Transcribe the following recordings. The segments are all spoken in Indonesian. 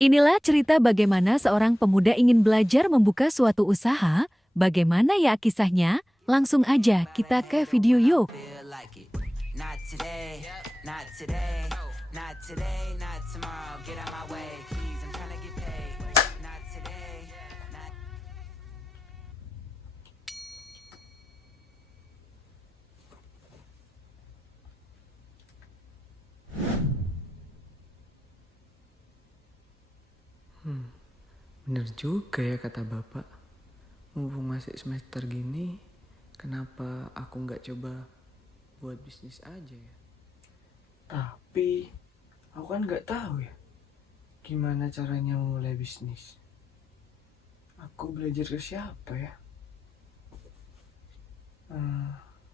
Inilah cerita bagaimana seorang pemuda ingin belajar membuka suatu usaha. Bagaimana ya kisahnya? Langsung aja kita ke video yuk. Not today, not today, not today, not tomorrow. Get out my way, please. I'm trying to get paid. Not today, not. Bener juga ya kata bapak. Mumpung masih semester gini, kenapa aku nggak coba buat bisnis aja ya? Tapi aku kan nggak tahu ya gimana caranya memulai bisnis. Aku belajar ke siapa ya?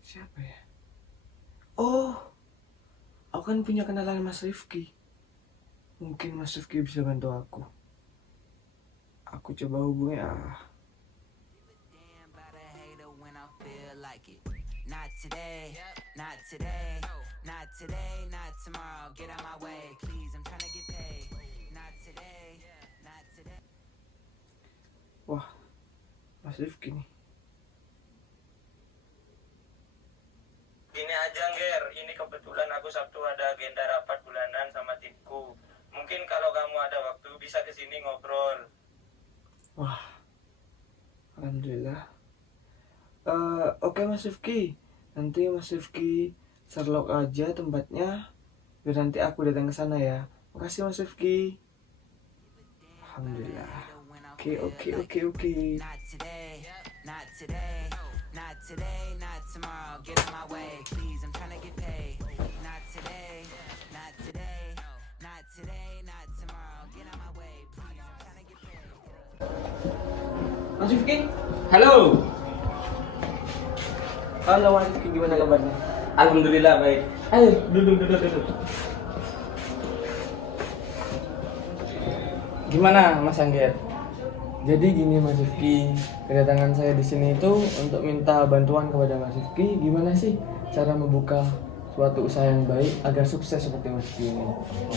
Siapa ya? Oh, aku kan punya kenalan Mas Rifki. Mungkin Mas Rifki bisa bantu aku. Aku coba hubungi Damn about a hater when I feel like it. Not today, not today, not today, not tomorrow. Get out my way, please. I'm trying to get paid. Not today, not today. Wah, Mas Rifki nih. Gini aja Nger, ini kebetulan aku Sabtu ada agenda rapat bulanan sama timku. Mungkin kalau kamu ada waktu bisa kesini ngobrol. Wah, alhamdulillah. Oke Mas Rifki, nanti Mas Rifki Sherlock aja tempatnya, biar nanti aku datang ke sana ya. Makasih Mas Rifki. Alhamdulillah. Oke. Not today, not today, not today, not tomorrow. Get out my way, please. I'm trying to get paid. Not today, not today, not today, not tomorrow. Get out my way, please. I'm trying to get paid. Mas Rifki? Halo, Halo Mas Rifki, gimana kabarnya? alhamdulillah baik. Ayo, duduk. Gimana Mas Angger? Jadi gini Mas Rifki, kedatangan saya di sini itu untuk minta bantuan kepada Mas Rifki. Gimana sih cara membuka suatu usaha yang baik agar sukses seperti Mas Rifki ini?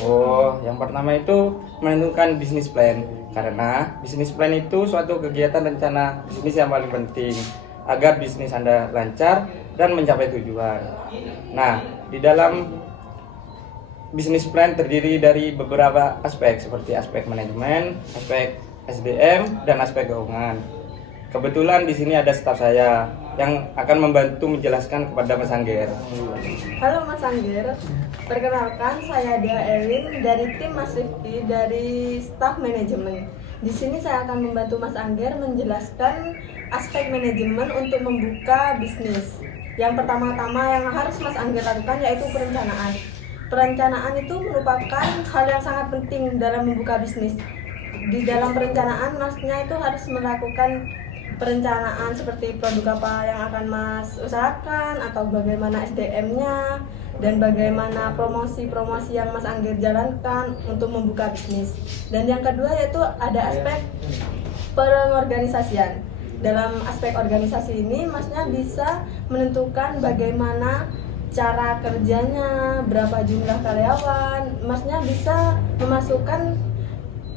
Oh, yang pertama itu menentukan bisnis plan. Karena bisnis plan itu suatu kegiatan rencana bisnis yang paling penting agar bisnis Anda lancar dan mencapai tujuan. Nah, di dalam bisnis plan terdiri dari beberapa aspek seperti aspek manajemen, aspek SDM, dan aspek keuangan. Kebetulan di sini ada staf saya yang akan membantu menjelaskan kepada Mas Angger. Halo Mas Angger, perkenalkan saya Dea Elin dari tim Mas Rifki dari staf manajemen. Di sini saya akan membantu Mas Angger menjelaskan aspek manajemen untuk membuka bisnis. Yang pertama-tama yang harus Mas Angger lakukan yaitu perencanaan. Perencanaan itu merupakan hal yang sangat penting dalam membuka bisnis. Di dalam perencanaan, Masnya itu harus melakukan perencanaan seperti produk apa yang akan Mas usahakan atau bagaimana SDM-nya dan bagaimana promosi-promosi yang Mas Angger jalankan untuk membuka bisnis. Dan yang kedua yaitu ada aspek pengorganisasian. Dalam aspek organisasi ini Masnya bisa menentukan bagaimana cara kerjanya, berapa jumlah karyawan. Masnya bisa memasukkan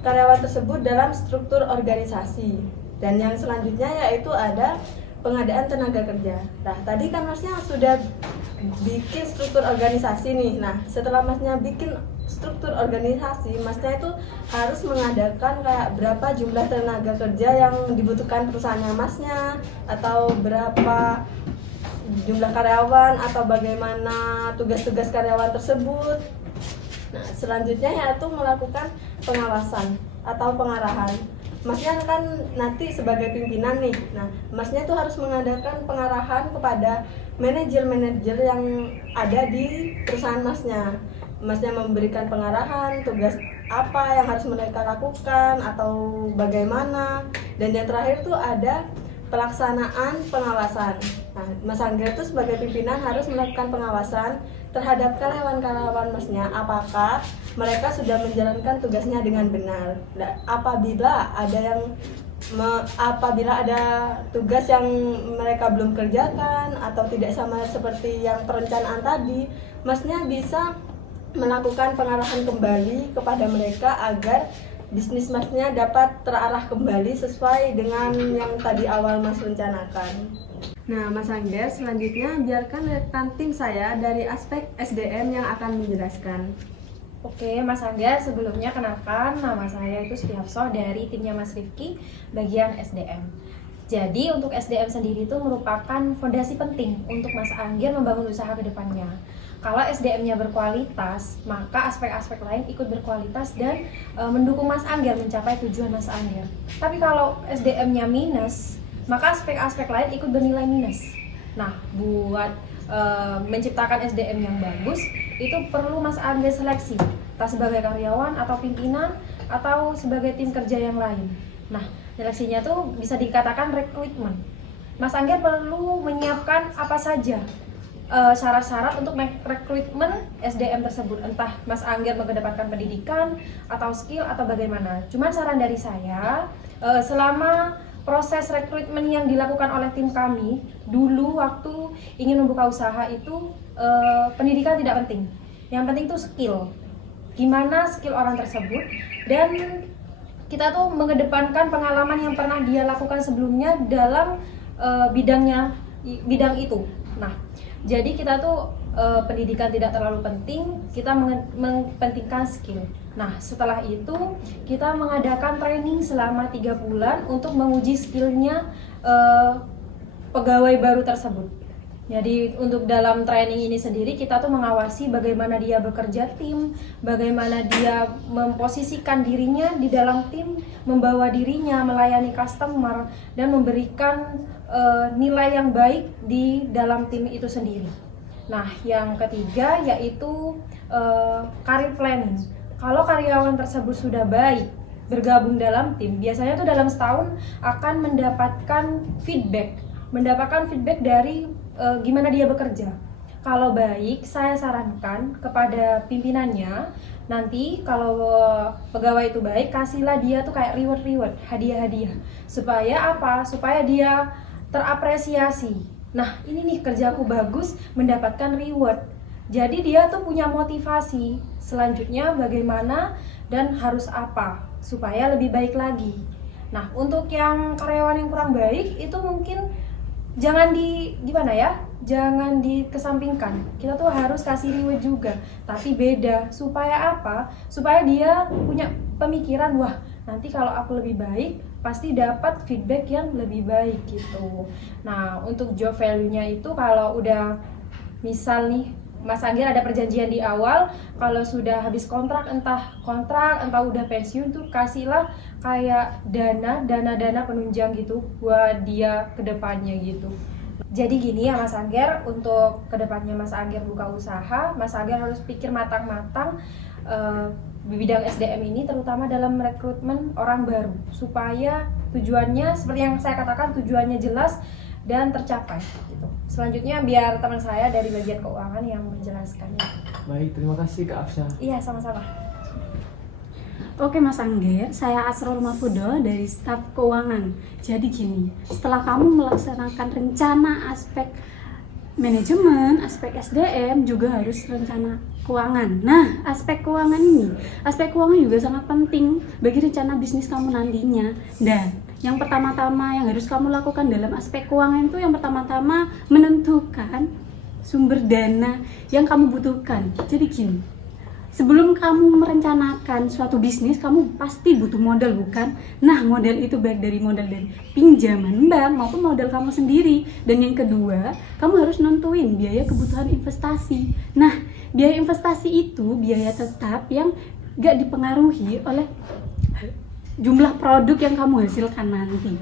karyawan tersebut dalam struktur organisasi. Dan yang selanjutnya yaitu ada pengadaan tenaga kerja. Nah, tadi kan Masnya sudah bikin struktur organisasi nih. Nah, setelah Masnya bikin struktur organisasi, Masnya itu harus mengadakan kayak berapa jumlah tenaga kerja yang dibutuhkan perusahaannya Masnya, atau berapa jumlah karyawan, atau bagaimana tugas-tugas karyawan tersebut. Nah, selanjutnya yaitu melakukan pengawasan atau pengarahan. Masnya kan nanti sebagai pimpinan nih. Nah, Masnya itu harus mengadakan pengarahan kepada manajer-manajer yang ada di perusahaan Masnya. Masnya memberikan pengarahan, tugas apa yang harus mereka lakukan atau bagaimana. Dan yang terakhir tuh ada pelaksanaan pengawasan. Nah, Mas Angger itu sebagai pimpinan harus melakukan pengawasan terhadap karyawan-karyawan Masnya, apakah mereka sudah menjalankan tugasnya dengan benar. Nah, apabila ada tugas yang mereka belum kerjakan atau tidak sama seperti yang perencanaan tadi, Masnya bisa melakukan pengarahan kembali kepada mereka agar bisnis masnya dapat terarah kembali sesuai dengan yang tadi awal Mas rencanakan. Nah, Mas Angger, selanjutnya biarkan rekan tim saya dari aspek SDM yang akan menjelaskan. Oke, Mas Angger, sebelumnya kenalkan nama saya itu Setiafso dari timnya Mas Rifki, bagian SDM. Jadi untuk SDM sendiri itu merupakan fondasi penting untuk Mas Angger membangun usaha ke depannya. Kalau SDM-nya berkualitas, maka aspek-aspek lain ikut berkualitas dan mendukung Mas Angger mencapai tujuan Mas Angger. Tapi kalau SDM-nya minus, maka aspek-aspek lain ikut bernilai minus. Nah, buat menciptakan SDM yang bagus, itu perlu Mas Angger seleksi, entah sebagai karyawan atau pimpinan atau sebagai tim kerja yang lain. Nah, seleksinya tuh bisa dikatakan rekrutmen. Mas Angger perlu menyiapkan apa saja syarat-syarat untuk rekrutmen SDM tersebut, entah Mas Angger mengedepankan pendidikan atau skill atau bagaimana. Cuman saran dari saya, selama proses rekrutmen yang dilakukan oleh tim kami dulu waktu ingin membuka usaha itu, pendidikan tidak penting. Yang penting itu skill. Gimana skill orang tersebut, dan kita tuh mengedepankan pengalaman yang pernah dia lakukan sebelumnya dalam bidang itu. Nah, jadi kita tuh pendidikan tidak terlalu penting, kita mempentingkan skill. Nah, setelah itu kita mengadakan training selama 3 bulan untuk menguji skillnya pegawai baru tersebut. Jadi untuk dalam training ini sendiri kita tuh mengawasi bagaimana dia bekerja tim, bagaimana dia memposisikan dirinya di dalam tim, membawa dirinya melayani customer dan memberikan nilai yang baik di dalam tim itu sendiri. Nah, yang ketiga yaitu career planning. Kalau karyawan tersebut sudah baik bergabung dalam tim, biasanya tuh dalam setahun akan mendapatkan feedback dari gimana dia bekerja. Kalau baik, saya sarankan kepada pimpinannya, nanti kalau pegawai itu baik, kasihlah dia tuh kayak reward, hadiah-hadiah. Supaya apa? Supaya dia terapresiasi. Nah, ini nih kerjaku bagus, mendapatkan reward. Jadi dia tuh punya motivasi selanjutnya bagaimana dan harus apa supaya lebih baik lagi. Nah, untuk yang karyawan yang kurang baik itu mungkin jangan jangan dikesampingkan. Kita tuh harus kasih reward juga, tapi beda. Supaya apa? Supaya dia punya pemikiran, wah nanti kalau aku lebih baik pasti dapat feedback yang lebih baik gitu. Nah, untuk job value-nya itu kalau udah misal nih Mas Angger ada perjanjian di awal, kalau sudah habis kontrak entah udah pensiun tuh kasihlah kayak dana penunjang gitu buat dia ke depannya gitu. Jadi gini ya Mas Angger, untuk kedepannya Mas Angger buka usaha, Mas Angger harus pikir matang-matang di bidang SDM ini, terutama dalam rekrutmen orang baru, supaya tujuannya seperti yang saya katakan, tujuannya jelas dan tercapai gitu. Selanjutnya biar teman saya dari bagian keuangan yang menjelaskannya. Baik, terima kasih Kak Afsa. Iya, sama-sama. Oke Mas Angger, saya Asrul Mafudo dari staf keuangan. Jadi gini, setelah kamu melaksanakan rencana aspek manajemen, aspek SDM, juga harus rencana keuangan. Nah, aspek keuangan juga sangat penting bagi rencana bisnis kamu nantinya. Dan yang pertama-tama yang harus kamu lakukan dalam aspek keuangan itu yang pertama-tama menentukan sumber dana yang kamu butuhkan. Jadi gini, sebelum kamu merencanakan suatu bisnis, kamu pasti butuh modal, bukan? Nah, modal itu baik dari modal dari pinjaman bank maupun modal kamu sendiri. Dan yang kedua, kamu harus nentuin biaya kebutuhan investasi. Nah, biaya investasi itu biaya tetap yang gak dipengaruhi oleh jumlah produk yang kamu hasilkan nanti.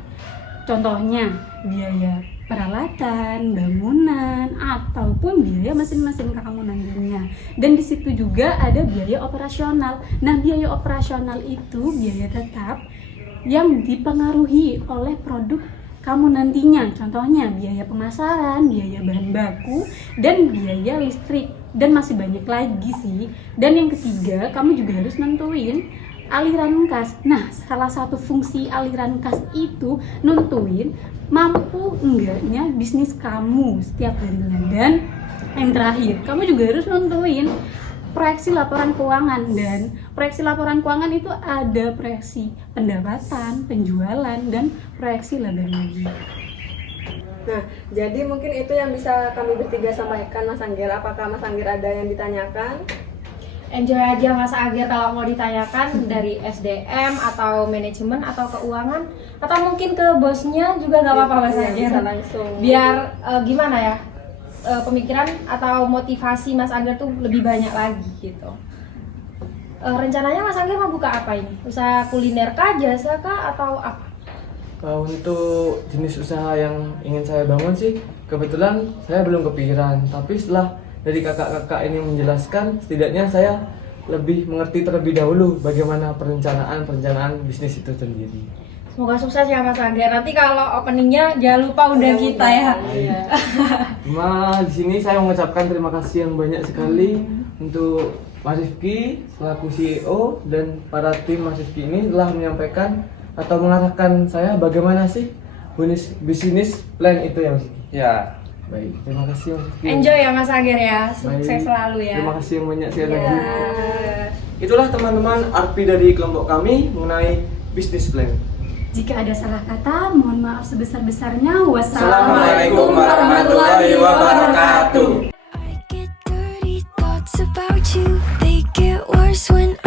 Contohnya, biaya peralatan, bangunan, ataupun biaya mesin-mesin kamu nantinya. Dan di situ juga ada biaya operasional. Nah, biaya operasional itu biaya tetap yang dipengaruhi oleh produk kamu nantinya. Contohnya biaya pemasaran, biaya bahan baku, dan biaya listrik. Dan masih banyak lagi sih. Dan yang ketiga, kamu juga harus nentuin aliran kas. Nah, salah satu fungsi aliran kas itu nentuin mampu enggaknya bisnis kamu setiap harinya. Dan yang terakhir, kamu juga harus nentuin proyeksi laporan keuangan, dan proyeksi laporan keuangan itu ada proyeksi pendapatan, penjualan, dan proyeksi laba rugi. Nah, jadi mungkin itu yang bisa kami bertiga sampaikan, Mas Angger. Apakah Mas Angger ada yang ditanyakan? Enjoy aja Mas Agir kalau mau ditanyakan dari SDM atau manajemen atau keuangan atau mungkin ke bosnya juga nggak apa-apa Mas Iya, Agir. bisa langsung. Biar gimana ya, pemikiran atau motivasi Mas Agir tuh lebih banyak lagi gitu. Rencananya Mas Agir mau buka apa ini? Usaha kuliner kah, jasa kah, atau apa? Untuk jenis usaha yang ingin saya bangun sih, kebetulan saya belum kepikiran. Tapi setelah dari kakak-kakak ini menjelaskan, setidaknya saya lebih mengerti terlebih dahulu bagaimana perencanaan bisnis itu sendiri. Semoga sukses ya Mas Agir. Nanti kalau openingnya jangan lupa undang kita ya. Iya. Cuma di sini saya mengucapkan terima kasih yang banyak sekali untuk Mas Rifki selaku CEO dan para tim Mas Rifki ini telah menyampaikan atau mengarahkan saya bagaimana sih bisnis plan itu ya Mas Rifki. Ya. Baik, terima kasih Mas Rifki. Enjoy ya Mas Agir ya. Sukses Baik. selalu ya. Terima kasih yang banyak sekali Iya. lagi. Itulah teman-teman arti dari kelompok kami mengenai bisnis plan. Jika ada salah kata, mohon maaf sebesar-besarnya. Assalamualaikum warahmatullahi wabarakatuh. I get dirty thoughts about you. They get worse when